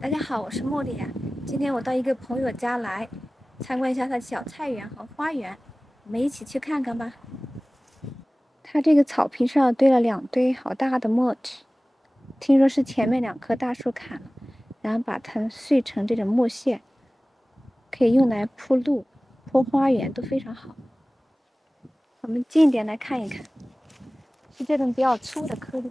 大家好，我是茉莉呀。今天我到一个朋友家来参观一下他的小菜园和花园，我们一起去看看吧。他这个草坪上堆了2堆好大的 mulch， 听说是前面2棵大树砍了，然后把它碎成这种木屑，可以用来铺路、铺花园都非常好。我们近一点来看一看，是这种比较粗的颗粒。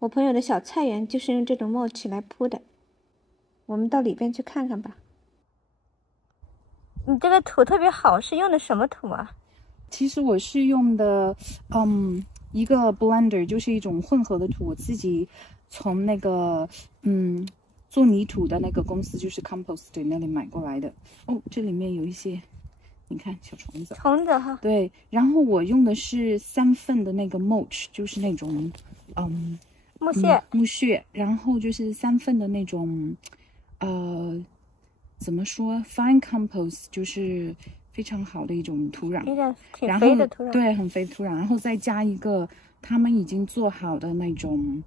我朋友的小菜园就是用这种 mulch 来铺的，我们到里边去看看吧。你这个土特别好，是用的什么土啊？其实我是用的，一个 blender， 就是一种混合的土，我自己从那个做泥土的那个公司，就是 compost 那里买过来的。哦，这里面有一些，你看小虫子。虫子哈。对，然后我用的是3份的那个 mulch， 就是那种木屑，然后就是3份的那种，怎么说 fine compost， 就是非常好的一种土壤，有点挺肥的土壤。对，很肥的土壤，然后再加一个他们已经做好的那种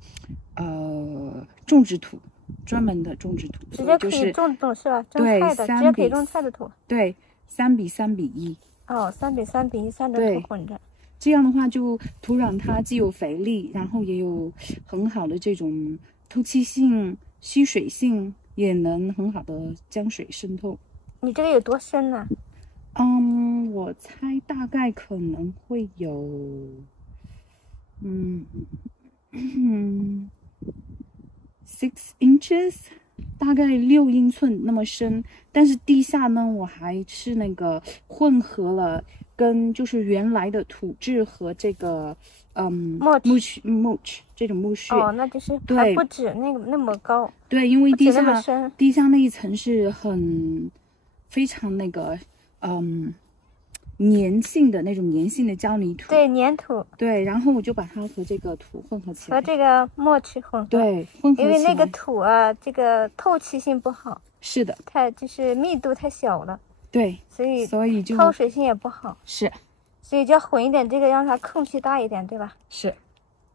种植土，专门的种植土，直接可以种是吧？种菜的，直接可以种菜的土。对，3:3:1。哦，3:3:1，3种土混着。这样的话，就土壤它既有肥力，然后也有很好的这种透气性、吸水性，也能很好的将水渗透。你这个有多深呢？我猜大概可能会有6 inches， 大概6英寸那么深。但是地下呢，我还是那个混合了跟就是原来的土质和这个mulch 这种木屑。哦，那就是还不止那么高。对，因为地下那一层是非常那个粘性的那种粘性的胶泥土。对，粘土。对，然后我就把它和这个土混合起来。和这个mulch混合。对，混合起来。因为那个土啊，这个透气性不好。是的。就是密度太小了。对。所以就透水性也不好。是。所以就要混一点这个，让它空气大一点，对吧？是。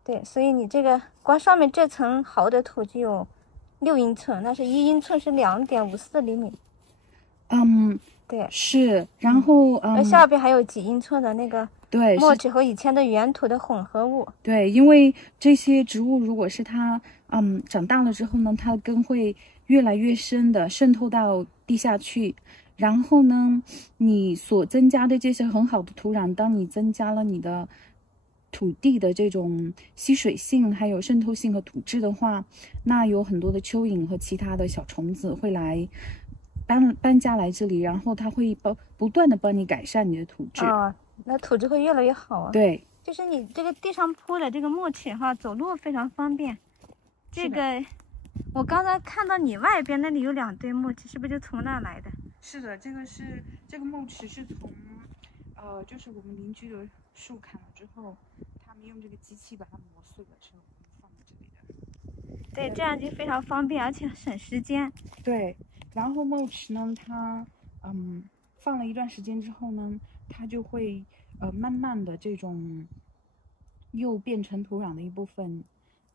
对，所以你这个光上面这层好的土就有6英寸，那是1英寸是2.54厘米。对，是。然后那下边还有几英寸的那个对mulch和以前的原土的混合物。对，因为这些植物如果是它长大了之后呢，它的根会越来越深的渗透到地下去。然后呢，你所增加的这些很好的土壤，当你增加了你的土地的这种吸水性、还有渗透性和土质的话，那有很多的蚯蚓和其他的小虫子会来搬家来这里，然后它会不断的帮你改善你的土质。那土质会越来越好啊。对，就是你这个地上铺的这个mulch哈，走路非常方便。这个我刚才看到你外边那里有2堆mulch，是不是就从那来的？是的，这个mulch是从就是我们邻居的树砍了之后，他们用这个机器把它磨碎了之后放在这里的。对，这样就非常方便，而且省时间。对，然后mulch呢，它放了一段时间之后呢，它就会慢慢的这种又变成土壤的一部分。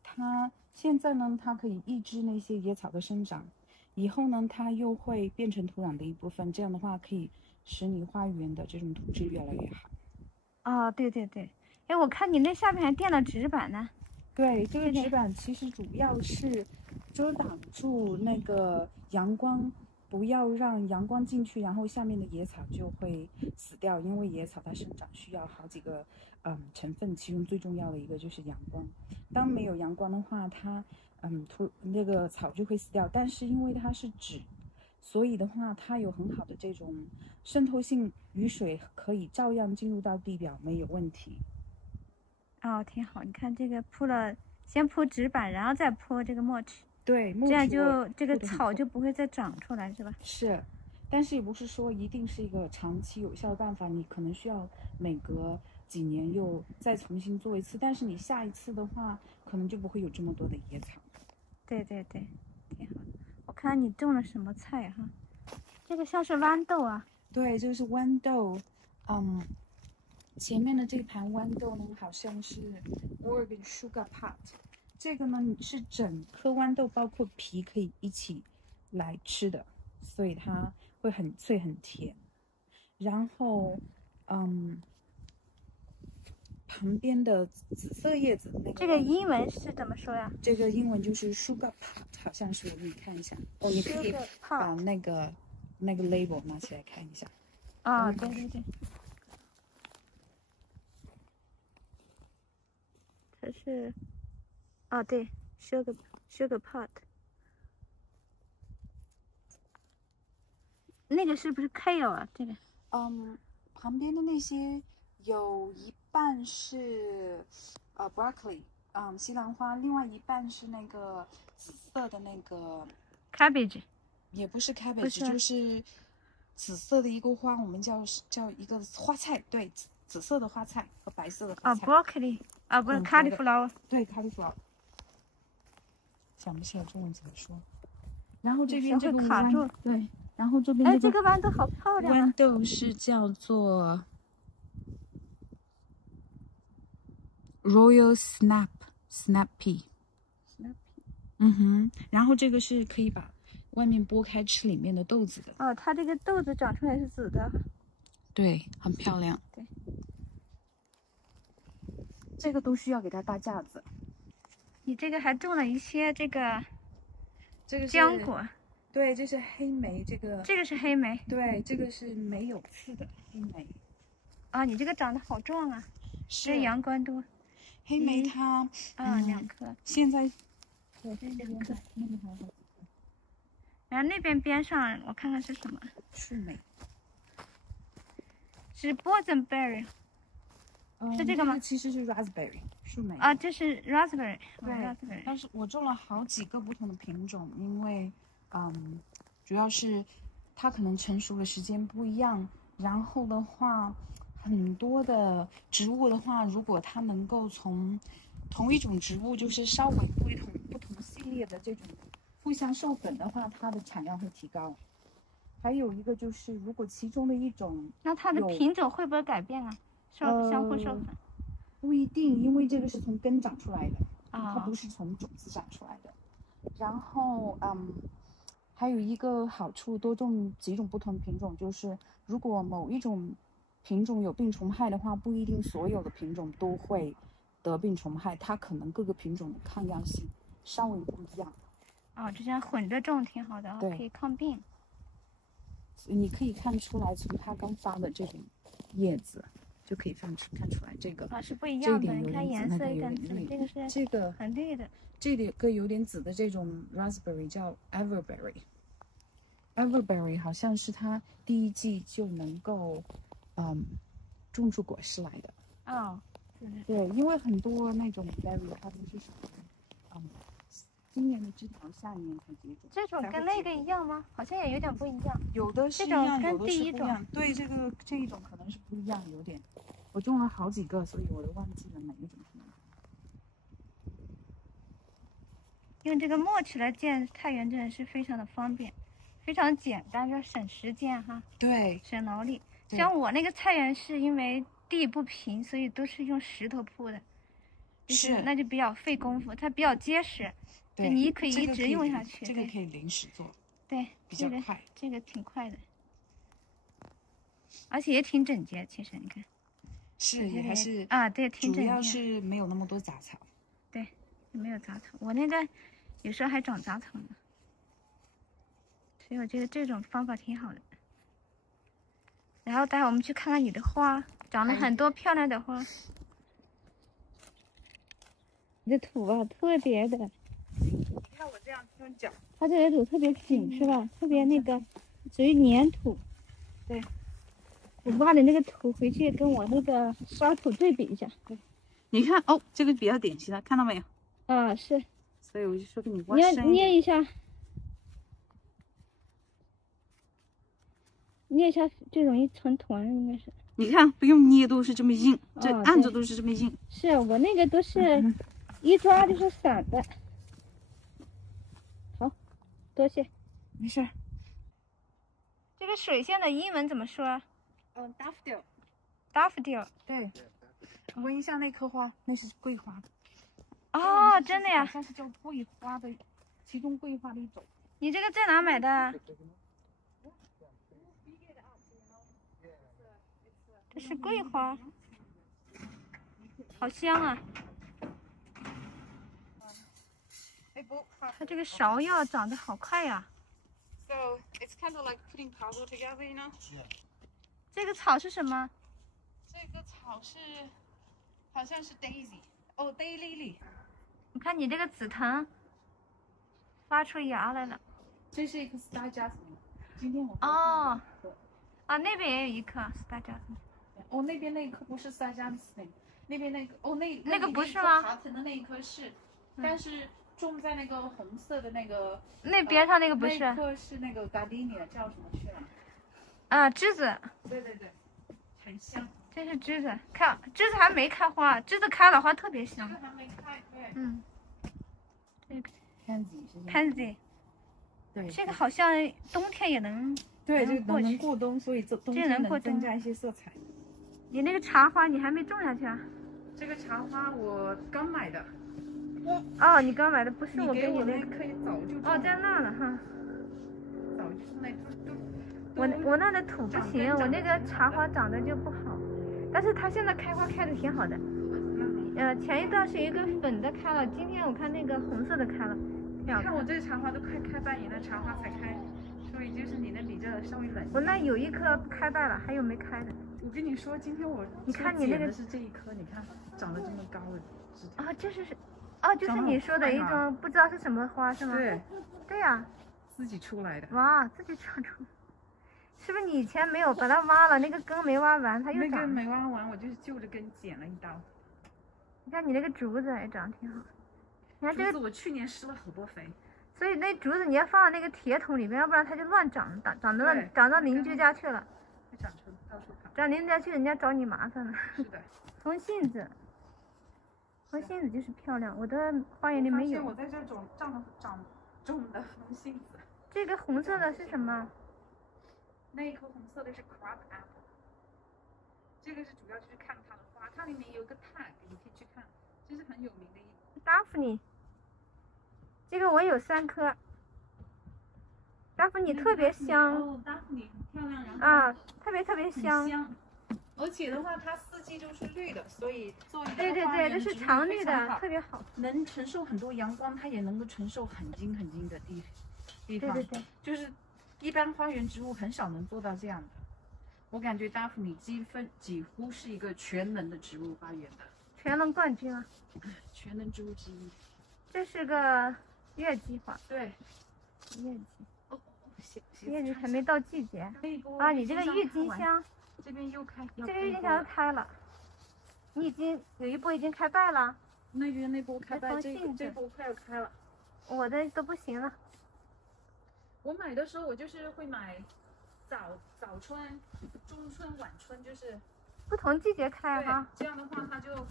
它现在呢，它可以抑制那些野草的生长，以后呢，它又会变成土壤的一部分。这样的话，可以使你花园的这种土质越来越好。对对对。哎，我看你那下面还垫了纸板呢。对，这个纸板其实主要是遮挡住那个阳光，不要让阳光进去，然后下面的野草就会死掉。因为野草它生长需要好几个成分，其中最重要的一个就是阳光。当没有阳光的话，它那个草就会死掉。但是因为它是纸，所以的话它有很好的这种渗透性，雨水可以照样进入到地表，没有问题。挺好。你看这个先铺纸板，然后再铺这个mulch。对，这样就这个草就不会再长出来，是吧？是，但是也不是说一定是一个长期有效的办法，你可能需要每隔几年又再重新做一次，但是你下一次的话，可能就不会有这么多的野草。对对对，挺好的。我看你种了什么菜哈？这个像是豌豆啊。对，这个是豌豆，前面的这盘豌豆呢，好像是 Oregon Sugar Pot， 这个呢是整颗豌豆包括皮可以一起来吃的，所以它会很脆很甜。然后，旁边的紫色叶子，这个英文是怎么说呀？这个英文就是 Sugar Pot， 好像是，我给你看一下。哦，你可以把那个 label 拿起来看一下。啊，对对对。这是，啊对 ，sugar pot， 那个是不是 kale 啊？这个，旁边的那些有一半是broccoli， 西兰花，另外一半是那个紫色的那个 cabbage， 也不是 cabbage，就是紫色的一个花，我们叫一个花菜，对，紫色的花菜和白色的花菜。broccoli。啊，不是 cauliflower， 对 cauliflower， 想不起来中文怎么说。然后这边这个卡住，对，然后这边这个豌豆好漂亮。豌豆是叫做 Royal Snap Pea。然后这个是可以把外面剥开吃里面的豆子的。哦，它这个豆子长出来是紫的。对，很漂亮。对。这个都需要给它搭架子。你这个还种了一些这个是浆果。对，这是黑莓，这个是黑莓。对，这个是没有刺的黑莓。啊，你这个长得好壮啊！是阳光多。黑莓它2颗。现在我这2颗。那边还有。然后那边边上我看看是什么？树莓。是 boysenberry。是这个吗？其实是 raspberry 树莓啊，这是 raspberry。对 ，raspberry。但是我种了好几个不同的品种，因为主要是它可能成熟的时间不一样。然后的话，很多的植物的话，如果它能够从同一种植物，就是稍微不同系列的这种互相授粉的话，它的产量会提高。还有一个就是，如果其中的一种，那它的品种会不会改变啊？相互授粉？不一定，因为这个是从根长出来的，它不是从种子长出来的。然后还有一个好处，多种几种不同的品种，就是如果某一种品种有病虫害的话，不一定所有的品种都会得病虫害，它可能各个品种的抗药性稍微不一样。哦，这样混着种挺好的，可以抗病。你可以看出来，从它刚发的这种叶子就可以看出来，这个是不一样的。你看颜色有点紫，这个很绿的。这个有点紫的这种 raspberry 叫 everberry，everberry 好像是它第一季就能够种出果实来的。哦，对，因为很多那种 berry 它都是今年的枝条下年才结种。这种跟那个一样吗？好像也有点不一样。有的是一样，有的是不一样。对，这一种可能是不一样，有点。我种了好几个，所以我都忘记了哪一种是哪一种。用这个磨起来建菜园真的是非常的方便，非常简单，就省时间哈。对，省劳力。像我那个菜园是因为地不平，所以都是用石头铺的，那就比较费功夫，它比较结实。对，你可以一直用下去。这个可以临时做。对，比较快。这个挺快的，而且也挺整洁。其实你看，也还是对，挺整洁。主要是没有那么多杂草。对，没有杂草。我那个有时候还长杂草呢，所以我觉得这种方法挺好的。然后待会我们去看看你的花，长了很多漂亮的花。你的土啊，特别的。看我这样用脚，它这个土特别紧，是吧？特别那个，属于粘土。对，我挖的那个土回去跟我那个刷土对比一下。对，你看哦，这个比较典型的，看到没有？啊，是。所以我就说给你挖深一点。捏一下，捏一下就容易成团，应该是。你看，不用捏都是这么硬，这按着都是这么硬。是我那个都是一抓就是散的。好，多谢。没事。这个水仙的英文怎么说？daffodil。daffodil。对，闻一下那颗花，那是桂花。哦，真的呀？好像是叫桂花的，其中桂花的一种。你这个在哪买的？这是桂花，好香啊！它这个芍药长得好快呀。So it's kind of like putting puzzle together, you know? 这个草是什么？这个草是，好像是 daisy， 哦 daylily。你看你这个紫藤发出芽来了。这是一颗 star jasmine。今天我哦，啊那边也有一颗 star jasmine。哦，那边那一颗不是 star jasmine， 那边那个哦那个不是吗？爬藤的那一颗是，但是种在那个红色的那个。那边上那个不是？那颗是那个 gardenia， 叫什么去了？啊，栀子。对对对，很香。这是栀子，看栀子还没开花，栀子开了花特别香。这个还没开，对。嗯。这个 pansy 是 pansy。对。这个好像冬天也能。对，这个能过冬，所以冬天能增加一些色彩。你那个茶花你还没种下去啊？这个茶花我刚买的。哦，你刚买的不是我给你那颗早就哦，在那了哈。早就是那我那的土不行，我那个茶花长得就不好，但是它现在开花开的挺好的。前一段是一个粉的开了，今天我看那个红色的开了。你看我这茶花都快开半年了，茶花才开，所以就是你那比这稍微冷。我那有一颗开败了，还有没开的。我跟你说，今天我你看你那个是这一颗，你看长得这么高的枝条。啊，这是哦，就是你说的一种不知道是什么花是吗？对。对呀。自己出来的。哇，自己长出。是不是你以前没有把它挖了，那个根没挖完，它又长？那个没挖完，我就是就着根剪了一刀。你看你那个竹子也长得挺好。你看这个竹子我去年施了好多肥。所以那竹子你要放到那个铁桶里面，要不然它就乱长，长到邻居家去了。会长成到处跑。长邻居家去，人家找你麻烦了。是的。红杏子。红杏子就是漂亮，我的花园里没有。我在这种种的红杏子。这个红色的是什么？那一颗红色的是 crab apple， 这个是主要就是看它的花，它里面有个 tag， 你可以去看，这是很有名的一。达芙妮，这个我有3颗。达芙妮特别香。哦，达芙妮很漂亮，然后啊，特别香。而且的话，它四季都是绿的，所以作为对，这是常绿的，特别好，能承受很多阳光，它也能够承受很近的地方。对，就是一般花园植物很少能做到这样的。我感觉达芙妮几乎是一个全能的植物花园的全能冠军啊，全能植物之一。这是个月季花。对，月季。哦，月季还没到季节啊！你这个郁金香。这边又开，这个郁金香开了，你有一波已经开败了。那边那波开败，这波快要开了。我的都不行了。我买的时候我就是会买早春、中春、晚春，就是不同季节开哈。这样的话它就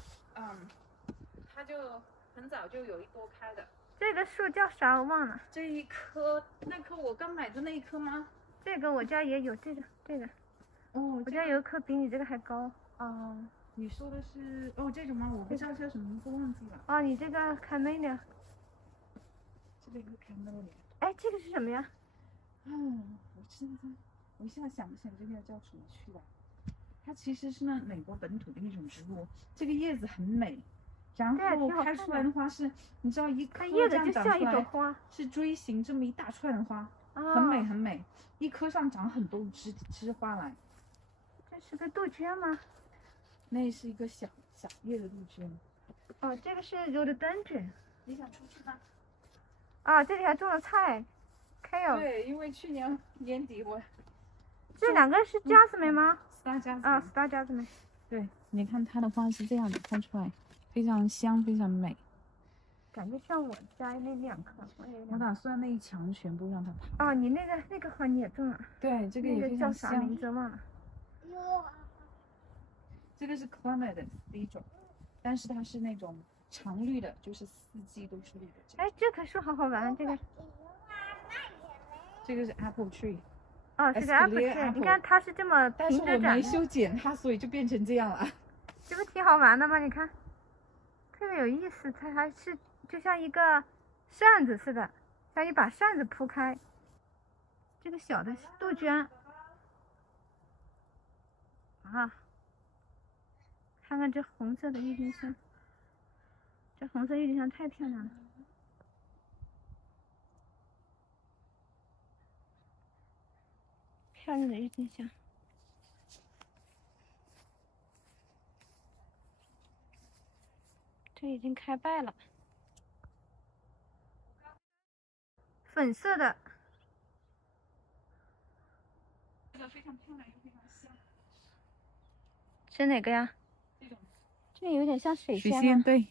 很早就有一波开的。这个树叫啥我忘了。这一颗，那颗我刚买的那一颗吗？这个我家也有这个。哦，我家有一颗比你这个还高。哦，你说的是这种吗？我不知道叫什么名字，忘记了。哦，你这个卡梅利亚。这个卡梅利亚。哎，这个是什么呀？我现在想不起来这个叫什么去了。它其实是那美国本土的一种植物，这个叶子很美，然后开出来的花是，你知道一颗叶子就像一朵花，是锥形这么一大串的花，很美，一颗上长很多枝花来。这是个杜鹃吗？那是一个小叶的杜鹃。哦，这个是rhododendron。你想出去吗？啊，这里还种了菜 ，kale。对，因为去年年底我。这2个是 jasmine 吗？star jasmine。啊 ，star jasmine。对，你看它的花是这样的，看出来非常香，非常美。感觉像我家那2颗。我打算那一墙全部让它爬。哦，你那个花你也种了。对，这个也非常香。叫啥名字忘了。这个是 clematis 的一种，但是它是那种常绿的，就是4季都是绿的。哎，这棵树好好玩，这个。这个是 apple tree。哦，是个 apple tree， 你看它是这么但是我平着长的，没修剪它，所以就变成这样了。这不挺好玩的吗？你看，特别有意思，它还是就像一个扇子似的，像一把扇子铺开。这个小的杜鹃啊，看看这红色的郁金香，这红色郁金香太漂亮了。漂亮的郁金香，这已经开败了。粉色的，这个非常漂亮又非常香。是哪个呀？这种这有点像水仙啊。对。